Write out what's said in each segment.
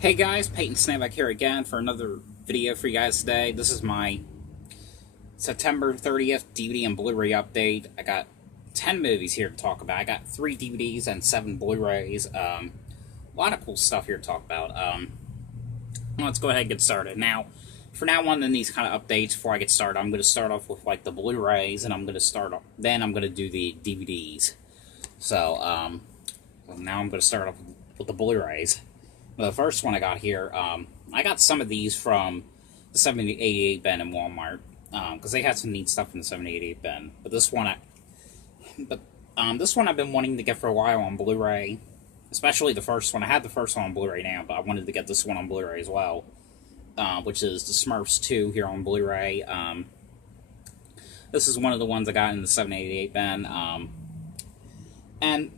Hey guys, Peyton Snapback here again for another video for you guys today. This is my September 30th DVD and Blu-ray update. I got 10 movies here to talk about. I got 3 DVDs and 7 Blu-rays. A lot of cool stuff here to talk about. Let's go ahead and get started. Now, for now on in these kind of updates, before I get started, I'm going to start off with like the Blu-rays, and then I'm going to do the DVDs. So, now I'm going to start off with the Blu-rays. The first one I got here, I got some of these from the 7088 bin in Walmart, because they had some neat stuff in the 7088 bin. But this one, this one I've been wanting to get for a while on Blu-ray, especially the first one. I had the first one on Blu-ray now, but I wanted to get this one on Blu-ray as well, which is the Smurfs 2 here on Blu-ray. This is one of the ones I got in the 788 bin, and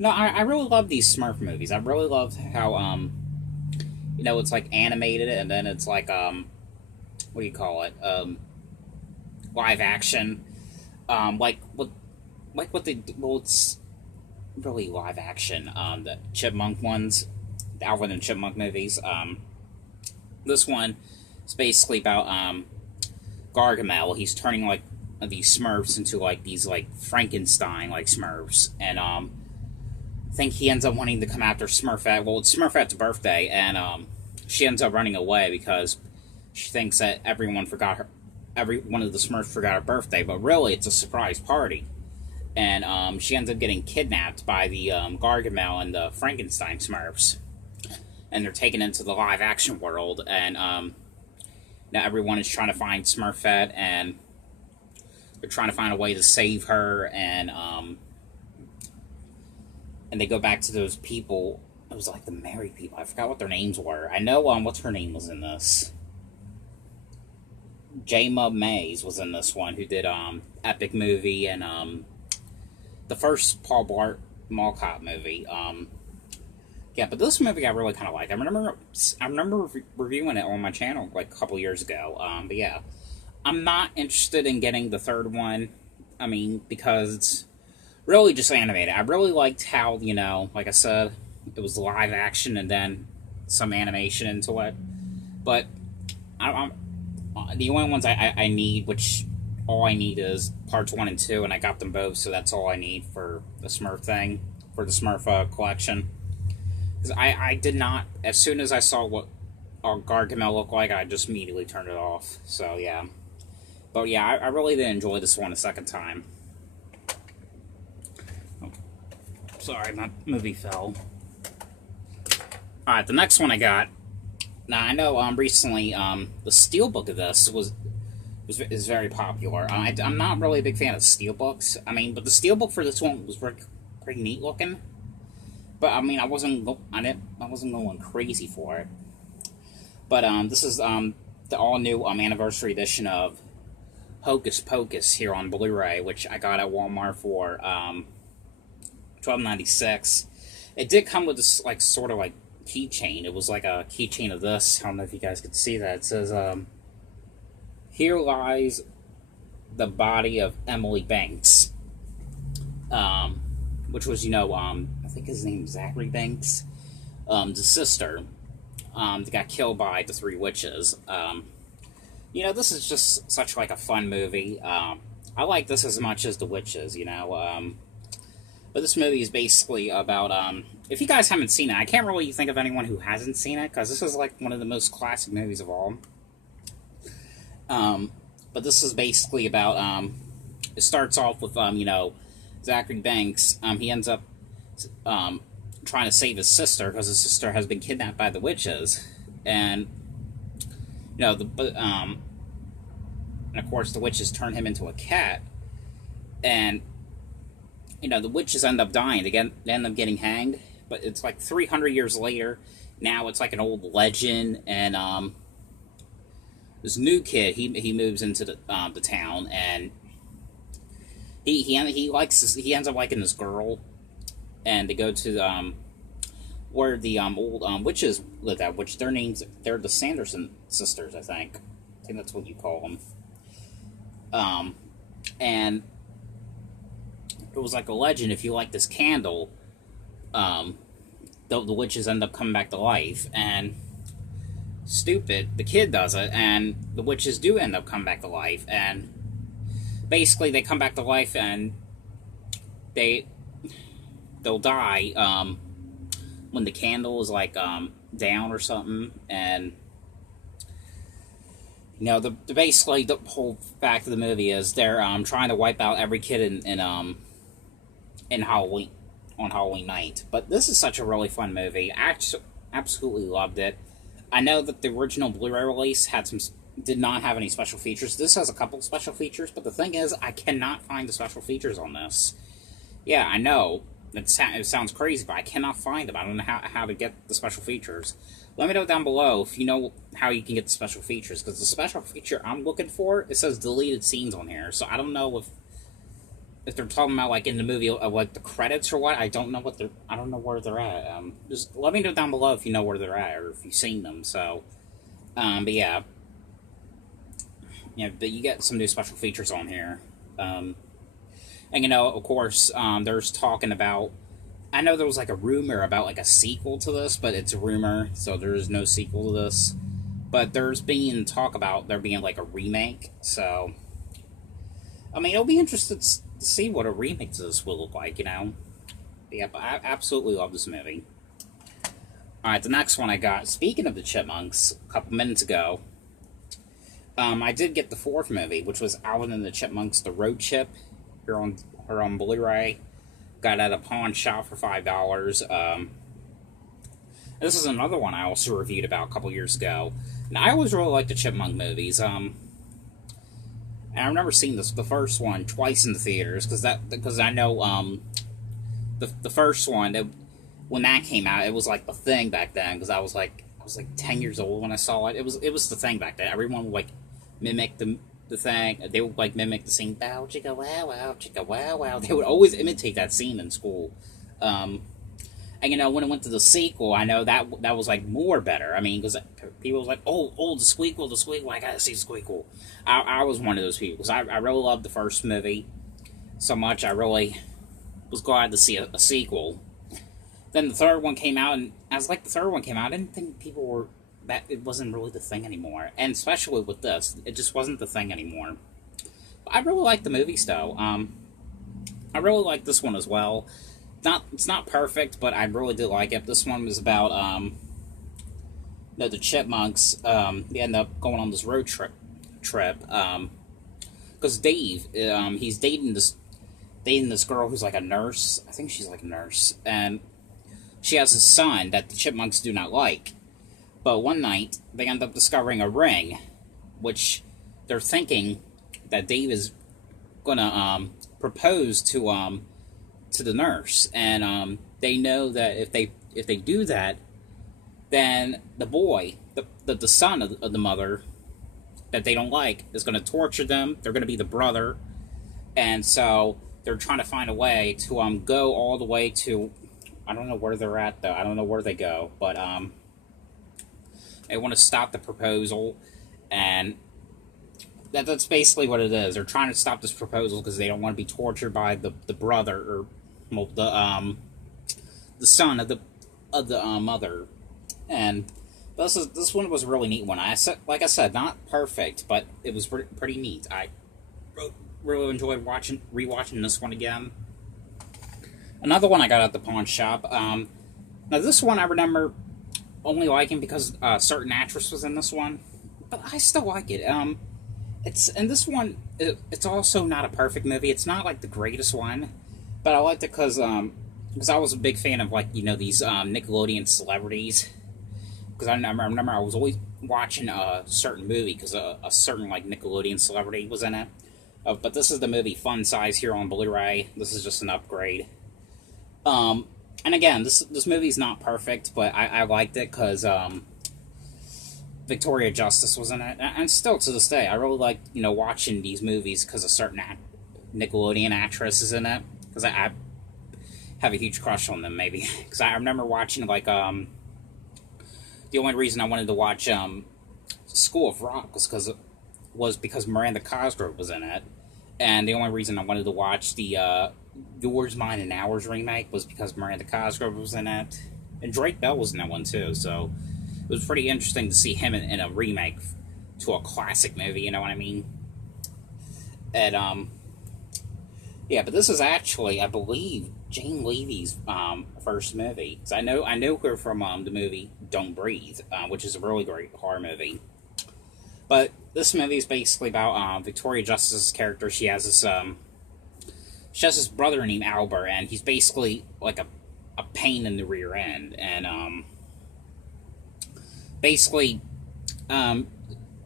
no, I really love these Smurf movies. I really love how, it's like animated, and then it's like, what do you call it? Live action. It's really live action. The Chipmunk ones, the ALVIN and Chipmunk movies. This one is basically about, Gargamel. He's turning, like, these Smurfs into, like, these, like, Frankenstein-like Smurfs, and, I think he ends up wanting to come after Smurfette. Well, it's Smurfette's birthday, and she ends up running away because she thinks that every one of the Smurfs forgot her birthday, but really it's a surprise party. And she ends up getting kidnapped by the Gargamel and the Frankenstein Smurfs, and they're taken into the live action world. And now everyone is trying to find Smurfette, and they're trying to find a way to save her. And they go back to those people. It was like the married people. I forgot what their names were. I know, what's her name was in this? J-Mub Mays was in this one, who did, Epic Movie and, the first Paul Blart Mall Cop movie. Yeah, but this movie I really kind of liked. I remember reviewing it on my channel, like, a couple years ago. But yeah. I'm not interested in getting the third one. I mean, because it's really just animated. I really liked how, like I said, it was live action and then some animation into it. But the only ones I need, which all I need is parts 1 and 2, and I got them both, so that's all I need for the Smurf thing, for the Smurf collection. Because I did not, as soon as I saw what Gargamel looked like, I just immediately turned it off. So yeah. But yeah, I really did enjoy this one a second time. Sorry, my movie fell. Alright, the next one I got. Now, I know recently the steelbook of this is very popular. I'm not really a big fan of steelbooks. I mean, but the steelbook for this one was pretty neat looking. But I mean, I wasn't going crazy for it. But this is the all new anniversary edition of Hocus Pocus here on Blu-ray, which I got at Walmart for $12.96. It did come with this, like, sort of like keychain. It was like a keychain of this. I don't know if you guys could see that. It says, "Here lies the body of Emily Banks," which was, I think his name is Zachary Banks, the sister, that got killed by the 3 witches. This is just such like a fun movie. I like this as much as the witches. But this movie is basically about, if you guys haven't seen it, I can't really think of anyone who hasn't seen it, because this is like one of the most classic movies of all. But this is basically about, it starts off with, Zachary Banks. He ends up trying to save his sister, because his sister has been kidnapped by the witches. And, and of course the witches turn him into a cat. And the witches end up dying. They end up getting hanged. But it's like 300 years later. Now it's like an old legend. And this new kid, he moves into the town, and he ends up liking this girl. And they go to where the old witches live at, which they're the Sanderson sisters, I think. I think that's what you call them. And it was like a legend, if you light this candle, the witches end up coming back to life, and stupid, the kid does it, and the witches do end up coming back to life, and basically they come back to life, and they'll die when the candle is like down or something, and you know, basically the whole fact of the movie is they're trying to wipe out every kid in Halloween, on Halloween night. But this is such a really fun movie. I absolutely loved it. I know that the original Blu-ray release did not have any special features. This has a couple special features, but the thing is, I cannot find the special features on this. Yeah, I know it sounds crazy, but I cannot find them. I don't know how to get the special features. Let me know down below if you know how you can get the special features, because the special feature I'm looking for, it says deleted scenes on here, so I don't know if they're talking about like in the movie like the credits or what. I don't know where they're at. Just let me know down below if you know where they're at or if you've seen them. So, but yeah, but you get some new special features on here, and you know, of course, there's talking about. I know there was like a rumor about like a sequel to this, but it's a rumor, so there is no sequel to this. But there's being talk about there being like a remake, so I mean, it'll be interesting to see what a remake to this will look like, you know. But yeah, but I absolutely love this movie. Alright, the next one I got, speaking of the Chipmunks, a couple minutes ago, I did get the fourth movie, which was Alvin and the Chipmunks, The Road Chip, here on Blu-ray. Got at a pawn shop for $5. This is another one I also reviewed about a couple years ago. And I always really liked the Chipmunk movies. And I remember seeing the first one twice in the theaters, because I know the first one, when that came out, it was like the thing back then, because I was like 10 years old when I saw it. It was the thing back then. Everyone would like mimic the thing. They would like mimic the scene, bow chicka wow wow chicka wow wow. They would always imitate that scene in school. And you know, when it went to the sequel, I know that was like more better. I mean, because people was like, oh, the squeakle, I gotta see the squeakle. I was one of those people, because I really loved the first movie so much. I really was glad to see a sequel. Then the third one came out, and as like the third one came out, I didn't think people were that it wasn't really the thing anymore, and especially with this, it just wasn't the thing anymore. But I really like the movies though. I really like this one as well. It's not perfect, but I really did like it. This one was about the Chipmunks. They end up going on this road trip, because Dave, he's dating this girl who's like a nurse. I think she's like a nurse, and she has a son that the Chipmunks do not like. But one night, they end up discovering a ring, which they're thinking that Dave is gonna propose to the nurse, and they know that if they do that, then the boy, the son of the mother that they don't like, is gonna torture them. They're gonna be the brother, and so they're trying to find a way to go all the way to, I don't know where they're at though. I don't know where they go, but they want to stop the proposal, and that's basically what it is. They're trying to stop this proposal because they don't want to be tortured by the brother, or well, the son of the mother. And this one was a really neat one. Like I said, not perfect, but it was pretty neat. I really enjoyed rewatching this one again. Another one I got at the pawn shop. Now this one I remember only liking because a certain actress was in this one, but I still like it. And this one, it's also not a perfect movie. It's not like the greatest one, but I liked it because I was a big fan of, like, you know, these Nickelodeon celebrities. Because I remember I was always watching a certain movie because a certain, like, Nickelodeon celebrity was in it. But this is the movie Fun Size here on Blu-ray. This is just an upgrade. And again, this movie's not perfect, but I liked it because Victoria Justice was in it. And still to this day, I really like, you know, watching these movies because a certain Nickelodeon actress is in it. Because I have a huge crush on them, maybe. Because I remember watching, like, the only reason I wanted to watch School of Rock was because Miranda Cosgrove was in it. And the only reason I wanted to watch the Yours, Mine, and Ours remake was because Miranda Cosgrove was in it. And Drake Bell was in that one too, so it was pretty interesting to see him in a remake to a classic movie, you know what I mean? And, yeah, but this is actually, I believe, Jane Levy's first movie. So I know her from the movie Don't Breathe, which is a really great horror movie. But this movie is basically about Victoria Justice's character. She has this brother named Albert, and he's basically like a pain in the rear end. And basically,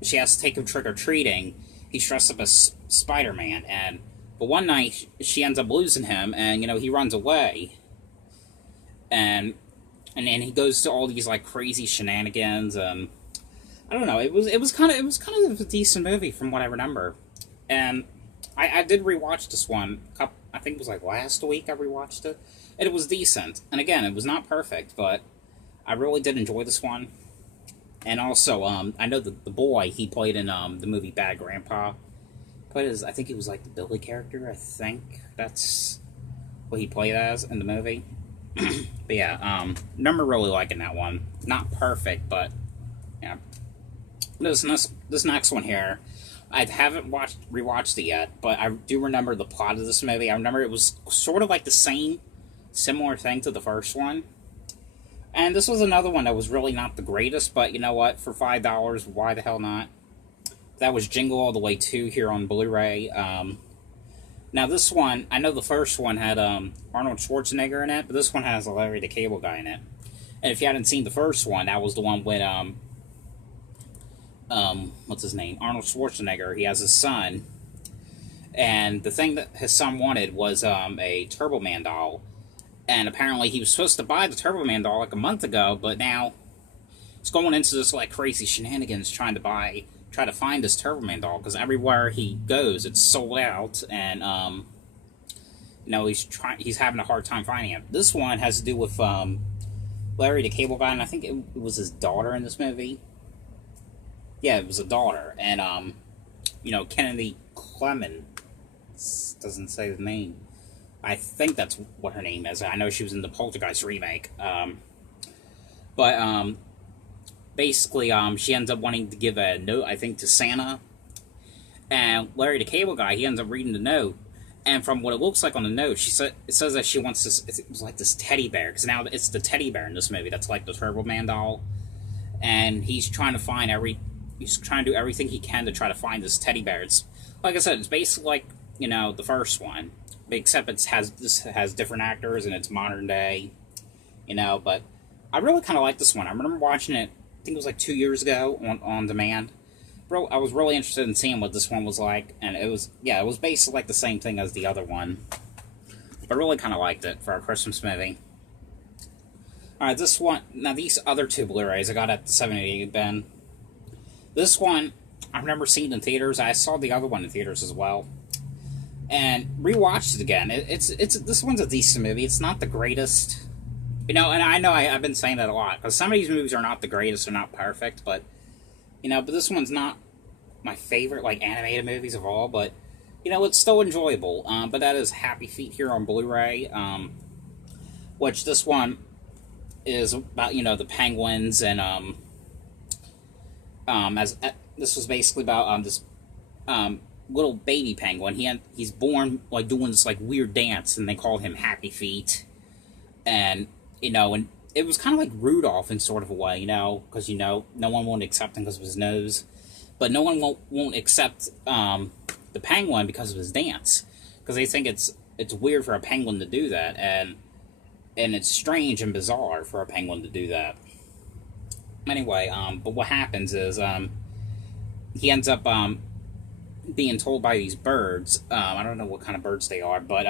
she has to take him trick-or-treating. He's dressed up as Spider-Man, but one night she ends up losing him, and he runs away. And then he goes to all these like crazy shenanigans, and I don't know. It was kind of a decent movie from what I remember, and I did rewatch this one. I think it was like last week I rewatched it, and it was decent. And again, it was not perfect, but I really did enjoy this one. And also, I know the boy he played in the movie Bad Grandpa. Played as, I think he was like the Billy character. I think that's what he played as in the movie. But yeah, remember really liking that one. Not perfect, but yeah. This next one here, I haven't rewatched it yet, but I do remember the plot of this movie. I remember it was sort of like the similar thing to the first one. And this was another one that was really not the greatest, but you know what? For $5, why the hell not? That was Jingle All the Way 2 here on Blu-ray. Now this one, I know the first one had Arnold Schwarzenegger in it, but this one has Larry the Cable Guy in it. And if you hadn't seen the first one, that was the one with what's his name? Arnold Schwarzenegger. He has his son, and the thing that his son wanted was a Turbo Man doll. And apparently he was supposed to buy the Turbo Man doll like a month ago, but now he's going into this like crazy shenanigans trying to find this Turbo Man doll, because everywhere he goes it's sold out, and he's having a hard time finding it. This one has to do with Larry the Cable Guy, and I think it was his daughter in this movie. Yeah, it was a daughter, and Kennedy Clemens doesn't say the name. I think that's what her name is. I know she was in the Poltergeist remake. But basically, she ends up wanting to give a note, I think, to Santa. And Larry the Cable Guy, he ends up reading the note. And from what it looks like on the note, it says that she wants this, it was like this teddy bear. Because now it's the teddy bear in this movie that's like the Turbo Man doll. And he's trying to do everything he can to try to find this teddy bear. It's, like I said, it's basically like, the first one. Except this has different actors and it's modern day, but I really kind of like this one. I remember watching it, I think it was like 2 years ago on demand. Bro, I was really interested in seeing what this one was like, and it was basically like the same thing as the other one. But I really kind of liked it for a Christmas movie. Alright, this one, now these other two Blu-rays I got at the 788 bin. This one, I've never seen in theaters. I saw the other one in theaters as well. And rewatched it again. This one's a decent movie. It's not the greatest, and I know I've been saying that a lot, because some of these movies are not the greatest, they're not perfect, but but this one's not my favorite like animated movies of all, but it's still enjoyable. But that is Happy Feet here on Blu-ray, which this one is about the penguins, and this was basically about this little baby penguin. He's born like doing this like weird dance, and they called him Happy Feet. And and it was kind of like Rudolph in sort of a way, because no one won't accept him because of his nose, but no one won't accept the penguin because of his dance, because they think it's weird for a penguin to do that, and it's strange and bizarre for a penguin to do that. Anyway, but what happens is he ends up being told by these birds, I don't know what kind of birds they are, but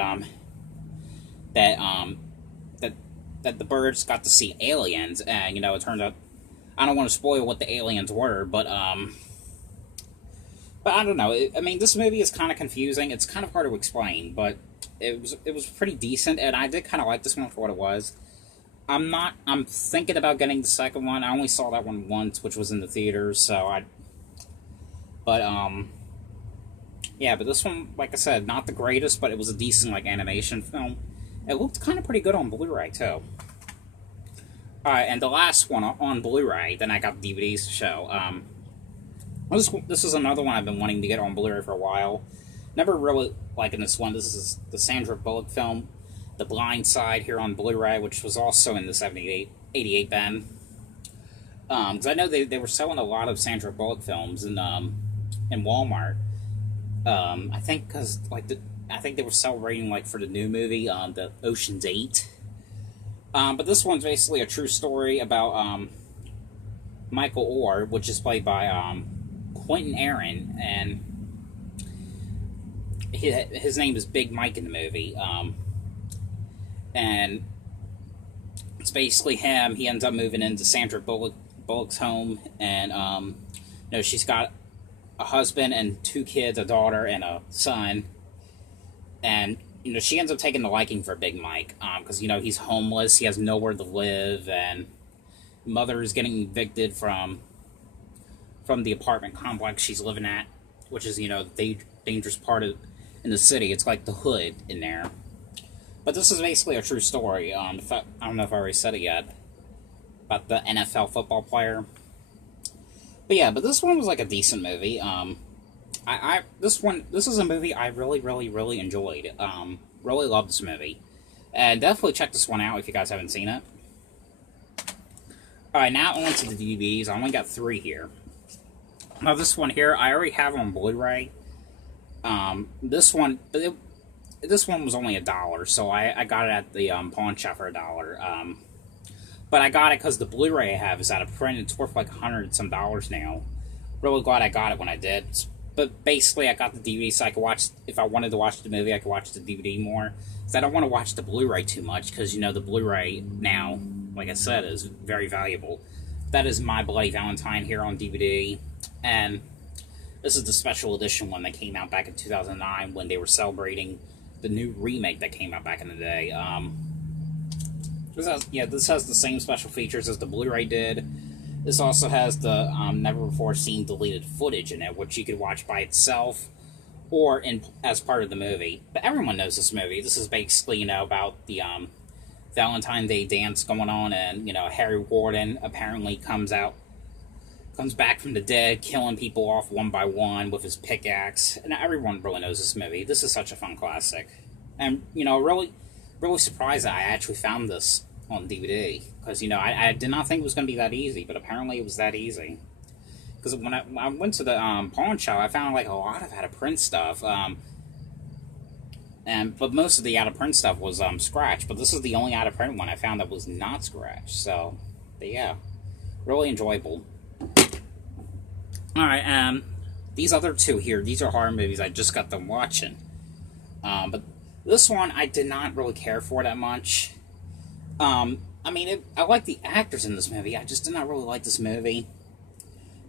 that the birds got to see aliens, and it turns out, I don't want to spoil what the aliens were, but I don't know. I mean, this movie is kind of confusing. It's kind of hard to explain, but it was pretty decent, and I did kind of like this one for what it was. I'm thinking about getting the second one. I only saw that one once, which was in the theaters, yeah, but this one, like I said, not the greatest, but it was a decent, like, animation film. It looked kind of pretty good on Blu-ray, too. And the last one on Blu-ray, then I got the DVDs to show. This is another one I've been wanting to get on Blu-ray for a while. Never really liking this one. This is the Sandra Bullock film, The Blind Side, here on Blu-ray, which was also in the 88 bin. Because I know they were selling a lot of Sandra Bullock films in Walmart. I think because I think they were celebrating for the new movie, the Ocean's 8. But this one's basically a true story about Michael Orr, which is played by Quentin Aaron, and his name is Big Mike in the movie. And it's basically him. He ends up moving into Sandra Bullock's home, and she's got a husband and 2 kids, a daughter and a son, and she ends up taking the liking for Big Mike, because he's homeless, he has nowhere to live, and mother is getting evicted from the apartment complex she's living at, which is the dangerous part in the city. It's like the hood in there. But this is basically a true story. I don't know if I already said it yet about the NFL football player. But yeah, but this one was a decent movie. This is a movie I really enjoyed. Really loved this movie, and definitely check this one out if you guys haven't seen it. All right, now on to the DVDs. I only got 3 here. Now this one here, I already have on Blu-ray. This one was only $1, so I got it at the pawn shop for $1. But I got it because the Blu-ray I have is out of print. It's worth $100 and some now. Really glad I got it when I did. But basically, I got the DVD so I could watch. If I wanted to watch the movie, I could watch the DVD more. Because I don't want to watch the Blu-ray too much. Because the Blu-ray now, like I said, is very valuable. That is my Bloody Valentine here on DVD, and this is the special edition one that came out back in 2009 when they were celebrating the new remake that came out back in the day. This has the same special features as the Blu-ray did. This also has the never-before-seen deleted footage in it, which you could watch by itself or as part of the movie. But everyone knows this movie. This is basically, about the Valentine's Day dance going on, and, Harry Warden apparently comes back from the dead, killing people off one by one with his pickaxe. And everyone really knows this movie. This is such a fun classic. And, really surprised that I actually found this on DVD, because I did not think it was going to be that easy, but apparently it was that easy. Because when I went to the pawn shop, I found a lot of out of print stuff, but most of the out of print stuff was scratched. But this is the only out of print one I found that was not scratched. So, but yeah, really enjoyable. All right, these other 2 here, these are horror movies I just got them watching, but this one I did not really care for that much. I like the actors in this movie. I just did not really like this movie.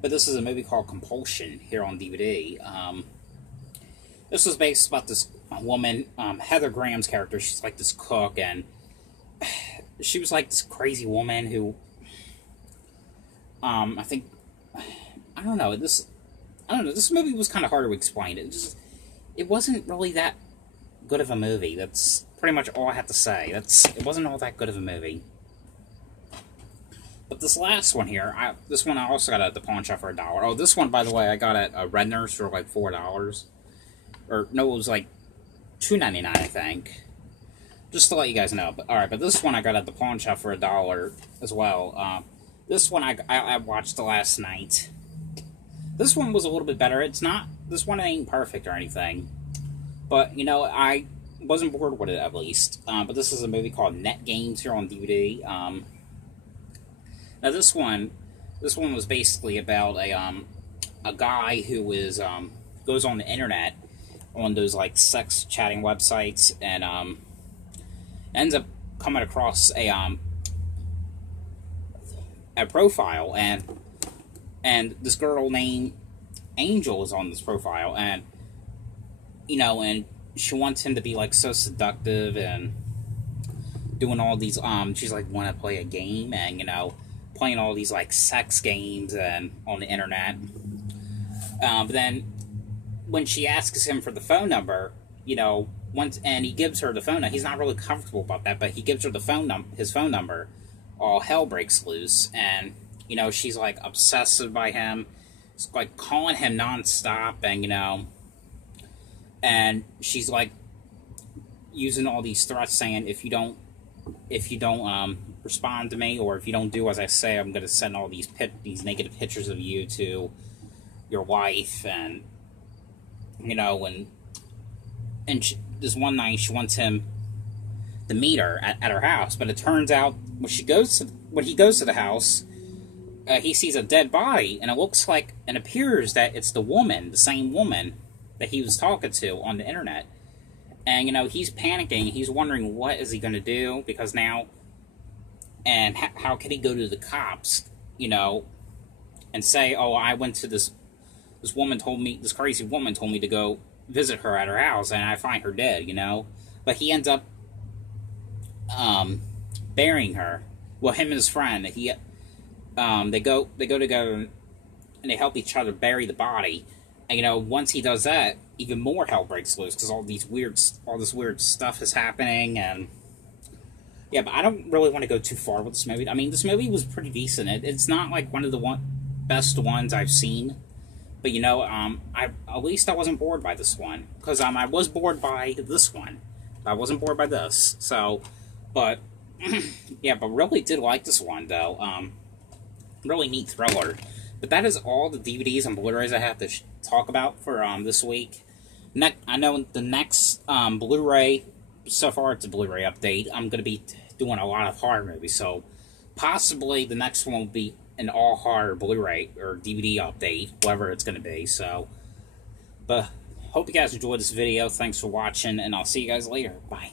But this is a movie called Compulsion here on DVD. This was based about this woman, Heather Graham's character. She's this cook, and she was this crazy woman who, I don't know. This movie was kind of hard to explain. It wasn't really that good of a movie. That's pretty much all I have to say. It wasn't all that good of a movie. But this last one here, this one I also got at the pawn shop for $1. Oh, this one, by the way, I got at Redner's for $4. Or no, it was $2.99, I think. Just to let you guys know. But all right, but this one I got at the pawn shop for $1 as well. This one I watched last night. This one was a little bit better. This one ain't perfect or anything. But, I wasn't bored with it, at least. But this is a movie called Net Games here on DVD. Now, this one was basically about a guy who goes on the internet, on those, sex chatting websites, and ends up coming across a profile, and this girl named Angel is on this profile, and and she wants him to be so seductive and doing all these she's want to play a game, and playing all these sex games and on the internet. But then when she asks him for the phone number, and he gives her the phone number, he's not really comfortable about that, but he gives her his phone number all hell breaks loose, and you know, she's like obsessive by him. It's like calling him nonstop, and you know, and she's like using all these threats, saying if you don't respond to me, or if you don't do as I say, I'm gonna send all these negative pictures of you to your wife. And you know, this one night she wants him to meet her at her house, but it turns out when he goes to the house, he sees a dead body, and it looks like, and appears that it's the same woman that he was talking to on the internet. And you know, he's panicking. He's wondering what is he going to do, because now, and how can he go to the cops, you know, and say, oh, I went to this crazy woman told me to go visit her at her house, and I find her dead, you know. But he ends up burying her. Well, him and his friend, they go together, and they help each other bury the body. And you know, once he does that, even more hell breaks loose, because all this weird stuff is happening. And yeah, but I don't really want to go too far with this movie. I mean, this movie was pretty decent. It's not like one of the best ones I've seen, but you know, at least I wasn't bored by this one, because I was bored by this one. I wasn't bored by this. So, but yeah, but really did like this one though. Really neat thriller. But that is all the DVDs and Blu-rays I have to talk about for this week. I know the next Blu-ray, so far it's a Blu-ray update, I'm going to be doing a lot of horror movies, so possibly the next one will be an all-horror Blu-ray or DVD update, whatever it's going to be. So, but hope you guys enjoyed this video. Thanks for watching, and I'll see you guys later. Bye.